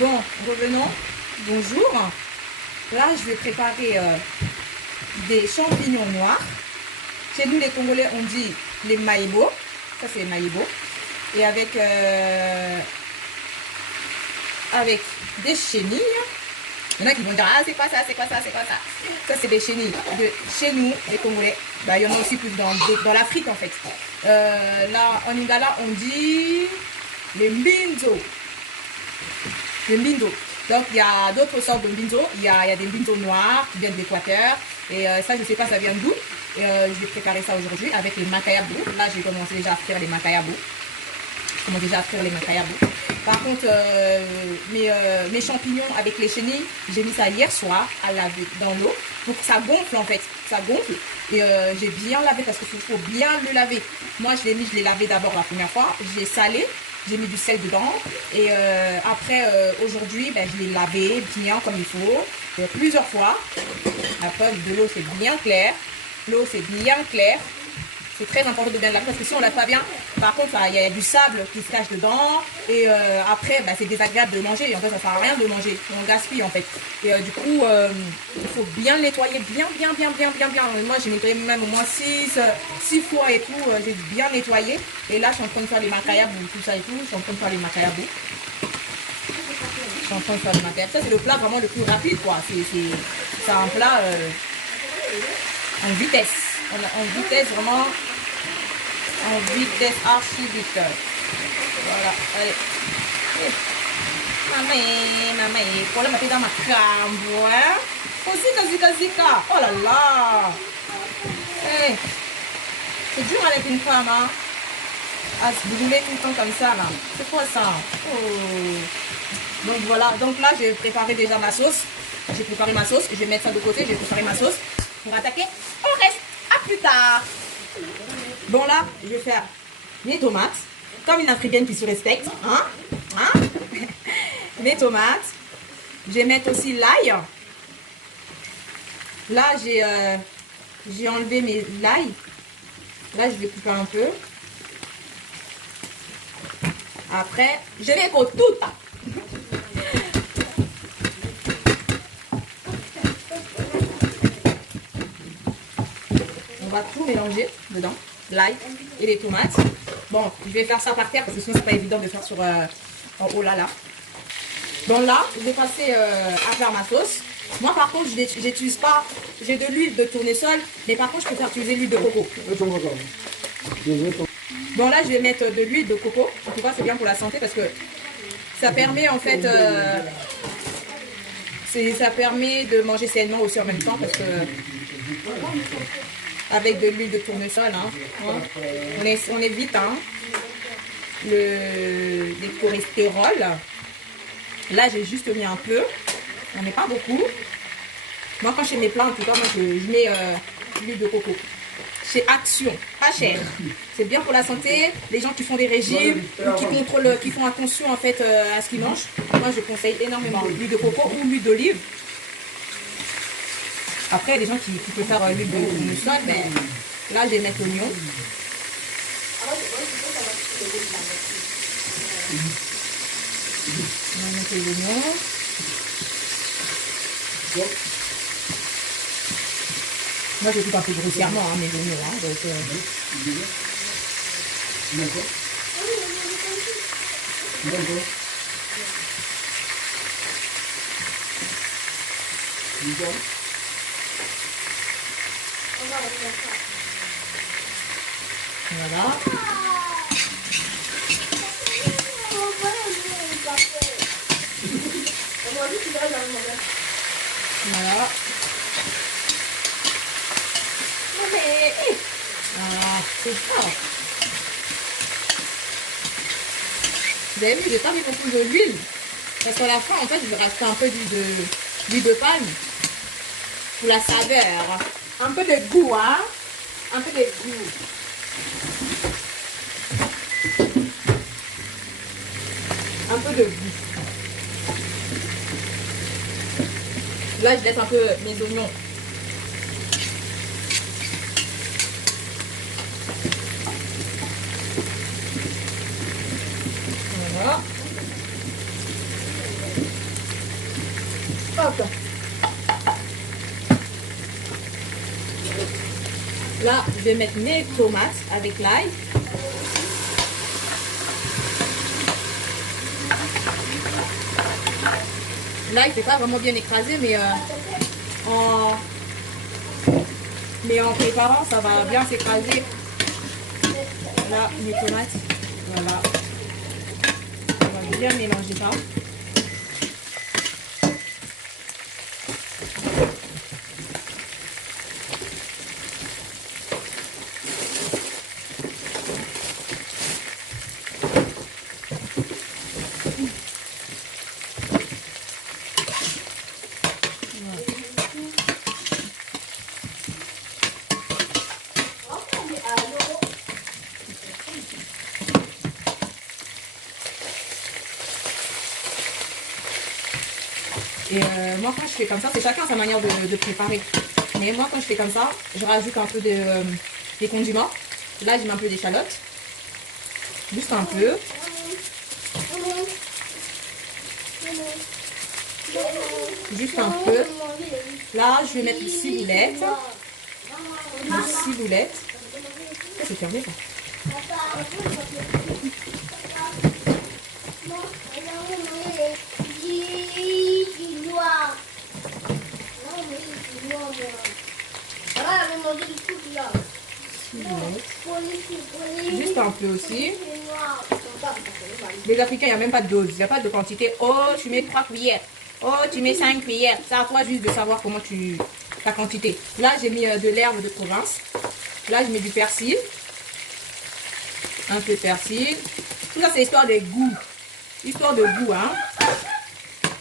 Bon, revenons. Bonjour. Là, je vais préparer des champignons noirs. Chez nous, les Congolais, on dit les maïbo. Ça, c'est les maïbo. Et avec des chenilles. Il y en a qui vont dire, ah, c'est quoi ça, c'est quoi ça, c'est quoi ça. Ça, c'est des chenilles de chez nous, les Congolais. Bah, il y en a aussi plus dans l'Afrique, en fait. Là, en Lingala, on dit les mbinzo. Les mbinzo. Donc, il y a d'autres sortes de mbinzo. Il y a des mbinzo noirs qui viennent de l'Équateur. Et ça, je ne sais pas, ça vient d'où. Et je vais préparer ça aujourd'hui avec les makayabou. Là, j'ai commencé déjà à faire les makayabou. Je commence déjà à faire les makayabou. Par contre, mes champignons avec les chenilles, j'ai mis ça hier soir à laver dans l'eau pour que ça gonfle en fait. Ça gonfle. Et j'ai bien lavé parce qu'il faut bien le laver. Moi, je l'ai lavé d'abord la première fois. J'ai salé. J'ai mis du sel dedans et après aujourd'hui ben, je l'ai lavé bien comme il faut plusieurs fois. Après de l'eau c'est bien clair. L'eau c'est bien clair. C'est très important de bien laver parce que si on ne lave pas bien, par contre il y a du sable qui se cache dedans et après ben, c'est désagréable de manger et en fait ça ne sert à rien de manger. On gaspille en fait. Et du coup il faut bien nettoyer bien. Moi j'ai nettoyé même au moins 6 fois et tout. J'ai bien nettoyé. Et là je suis en train de faire les makayabou, tout ça et tout. Je suis en train de faire les makayabou. Ça c'est le plat vraiment le plus rapide quoi. C'est un plat en vitesse. En vitesse vraiment. En vitesse archi vite. Voilà. Allez. Mamãe, pour la matin dans ma cambo, hein? Oh, zika. Oh là là. Hey. C'est dur avec une femme, hein? À se brûler tout le temps comme ça, là. C'est quoi ça? Oh. Donc voilà. Donc là, j'ai préparé déjà ma sauce. J'ai préparé ma sauce. Je vais mettre ça de côté. J'ai préparé ma sauce pour attaquer. On reste. À plus tard. Bon là, je vais faire mes tomates. Comme une africaine qui se respecte. Hein? Mes tomates. Je vais mettre aussi l'ail. Là, j'ai enlevé l'ail. Là, je vais couper un peu. Après, je vais go tout. On va tout mélanger dedans. L'ail et les tomates. Bon, je vais faire ça par terre parce que sinon, c'est pas évident de faire sur en haut là. Donc là, je vais passer à faire ma sauce. Moi, par contre, je n'utilise pas. J'ai de l'huile de tournesol, mais par contre, je préfère utiliser l'huile de coco. Bon, là, je vais mettre de l'huile de coco. En tout cas, c'est bien pour la santé parce que ça permet en fait. Ça permet de manger sainement aussi en même temps parce que. Avec de l'huile de tournesol, hein. On évite hein, les cholestérol. Là, j'ai juste mis un peu. On n'est pas beaucoup. Moi, quand je fais mes plats, en tout cas, moi, je mets l'huile de coco. Chez Action, pas cher. C'est bien pour la santé. Les gens qui font des régimes, qui contrôlent, qui font attention en fait à ce qu'ils mangent. Moi, je conseille énormément l'huile de coco ou l'huile d'olive. Après, il y a des gens qui préfèrent l'huile de tournesol, mais là, je vais mettre l'oignon. On va mettre les oignons. Moi, je coupe un peu grossièrement hein, mes oignons. Hein, donc, voilà. Voilà. Ah, c'est ça. Vous avez vu, j'ai pas mis beaucoup de l'huile. Parce qu'à la fin, en fait, je vais rajouter un peu d'huile de palme. Pour la saveur. Un peu de goût, hein. Un peu de goût. Un peu de goût. Là, je laisse un peu mes oignons. Voilà. Hop. Là, je vais mettre mes tomates avec l'ail. Là, il ne fait pas vraiment bien écraser, mais en préparant, ça va bien s'écraser. Là, mes tomates. Voilà. On va bien mélanger ça. Et moi quand je fais comme ça, c'est chacun sa manière de préparer. Mais moi quand je fais comme ça, je rajoute un peu des condiments. Là je mets un peu d'échalotes. Juste un peu. Juste un peu. Là je vais mettre une ciboulette. Une ciboulette. C'est fermé ça. Juste un peu aussi. Les Africains, il n'y a même pas de dose, il n'y a pas de quantité. Oh, tu mets 3 cuillères. Oh, tu mets 5 cuillères. C'est à toi juste de savoir comment ta quantité. Là, j'ai mis de l'herbe de Provence. Là, je mets du persil. Un peu de persil. Tout ça, c'est histoire de goût. Histoire de goût, hein.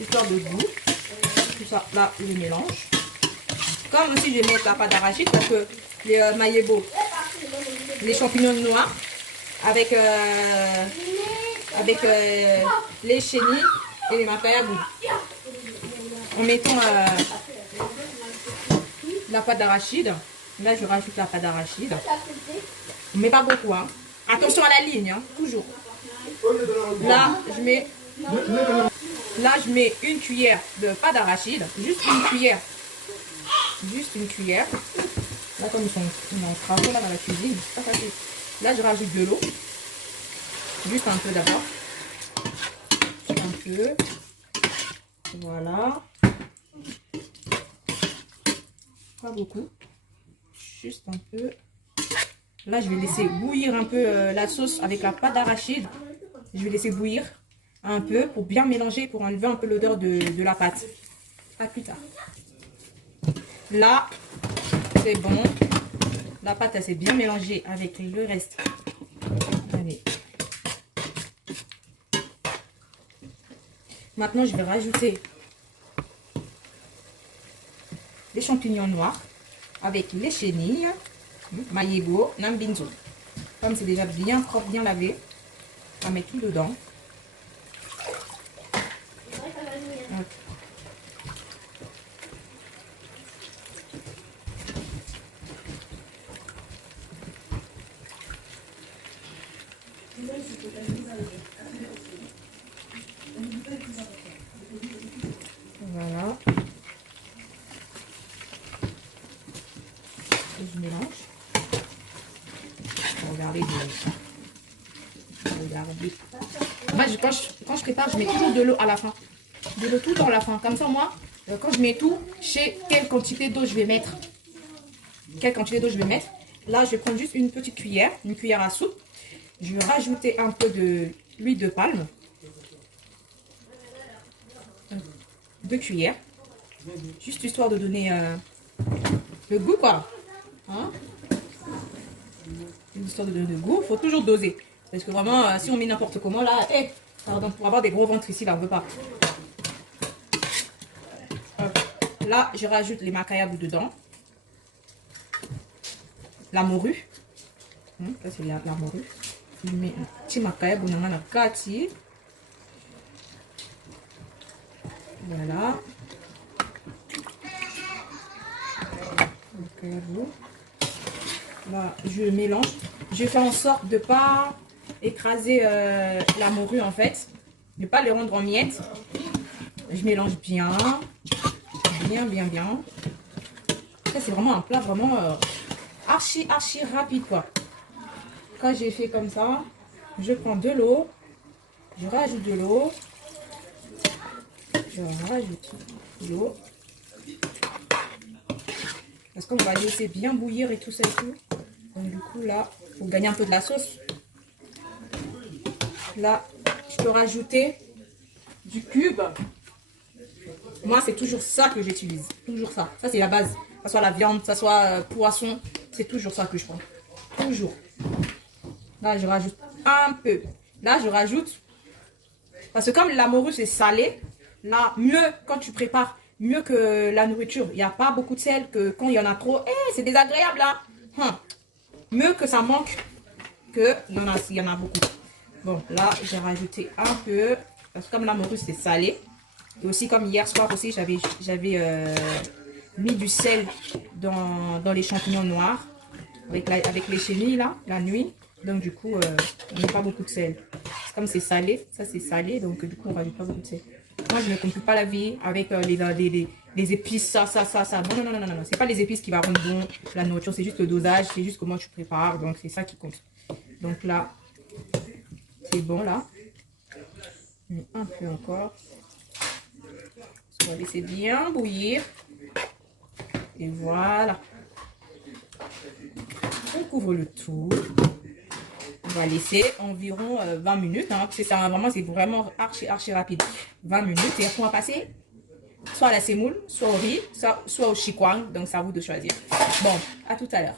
Histoire de goût. Tout ça, là, je mélange. Comme aussi, je vais mettre la pâte d'arachide parce que les mayebo, les champignons noirs, avec les chenilles et les makayabou. En mettant la pâte d'arachide. Là, je rajoute la pâte d'arachide. Mais pas beaucoup, hein. Attention à la ligne, hein, toujours. Là, je mets une cuillère de pâte d'arachide. Juste une cuillère. Juste une cuillère. Là, comme ils sont en travaux là dans la cuisine, c'est pas facile. Là, je rajoute de l'eau. Juste un peu d'abord. Un peu. Voilà. Pas beaucoup. Juste un peu. Là, je vais laisser bouillir un peu la sauce avec la pâte d'arachide. Je vais laisser bouillir un peu pour bien mélanger, pour enlever un peu l'odeur de la pâte. À plus tard. Là, c'est bon. La pâte, elle s'est bien mélangée avec le reste. Allez. Maintenant, je vais rajouter les champignons noirs avec les chenilles, mayebo, nambinzo. Comme c'est déjà bien propre, bien lavé, on va mettre tout dedans. Voilà. Et je mélange. Regardez. Moi, quand je prépare, je mets toujours de l'eau à la fin. De l'eau tout dans la fin. Comme ça, moi, quand je mets tout, je sais quelle quantité d'eau je vais mettre. Quelle quantité d'eau je vais mettre. Là, je vais prendre juste une petite cuillère, une cuillère à soupe. Je vais rajouter un peu de l'huile de palme. 2 cuillères. Juste histoire de donner le goût, quoi. Hein? Histoire de donner le goût. Il faut toujours doser. Parce que vraiment, si on met n'importe comment, là, pardon, pour avoir des gros ventres ici, là, on ne veut pas. Là, je rajoute les makayabou dedans. La morue. Ça, c'est la morue. Je mets un petit makayabou dans la kati. Voilà. Là, je mélange. Je fais en sorte de ne pas écraser la morue en fait. De ne pas le rendre en miettes. Je mélange bien. bien, bien, bien. Ça, c'est vraiment un plat vraiment archi rapide, quoi. Quand j'ai fait comme ça, je prends de l'eau. Je rajoute de l'eau. Je rajoute de l'eau. Parce qu'on va laisser bien bouillir et tout ça et tout. Donc du coup là, pour gagner un peu de la sauce, là, je peux rajouter du cube. Moi, c'est toujours ça que j'utilise. Toujours ça. Ça, c'est la base. Que ce soit la viande, que ce soit poisson, c'est toujours ça que je prends. Toujours. Là, je rajoute un peu. Là, je rajoute. Parce que comme la morue, c'est salé, là, mieux quand tu prépares, mieux que la nourriture. Il n'y a pas beaucoup de sel, que quand il y en a trop, c'est désagréable là. Mieux que ça manque que il y en a beaucoup. Bon, là, j'ai rajouté un peu. Parce que comme la morue, c'est salé. Et aussi, comme hier soir aussi, j'avais mis du sel dans les champignons noirs. Avec les chenilles, là, la nuit. Donc, du coup, on met pas beaucoup de sel. Comme c'est salé, ça c'est salé. Donc, du coup, on rajoute pas beaucoup de sel. Moi, je ne complique pas la vie avec les épices, ça. Non, non, non, non, non. C'est pas les épices qui va rendre bon la nourriture. C'est juste le dosage. C'est juste comment tu prépares. Donc, c'est ça qui compte. Donc, là, c'est bon, là. Un peu encore. On va laisser bien bouillir. Et voilà. On couvre le tout. On va laisser environ 20 minutes. Hein, parce que c'est vraiment archi rapide. 20 minutes. Et après, on va passer soit à la semoule, soit au riz, soit au chikwang. Donc, c'est à vous de choisir. Bon, à tout à l'heure.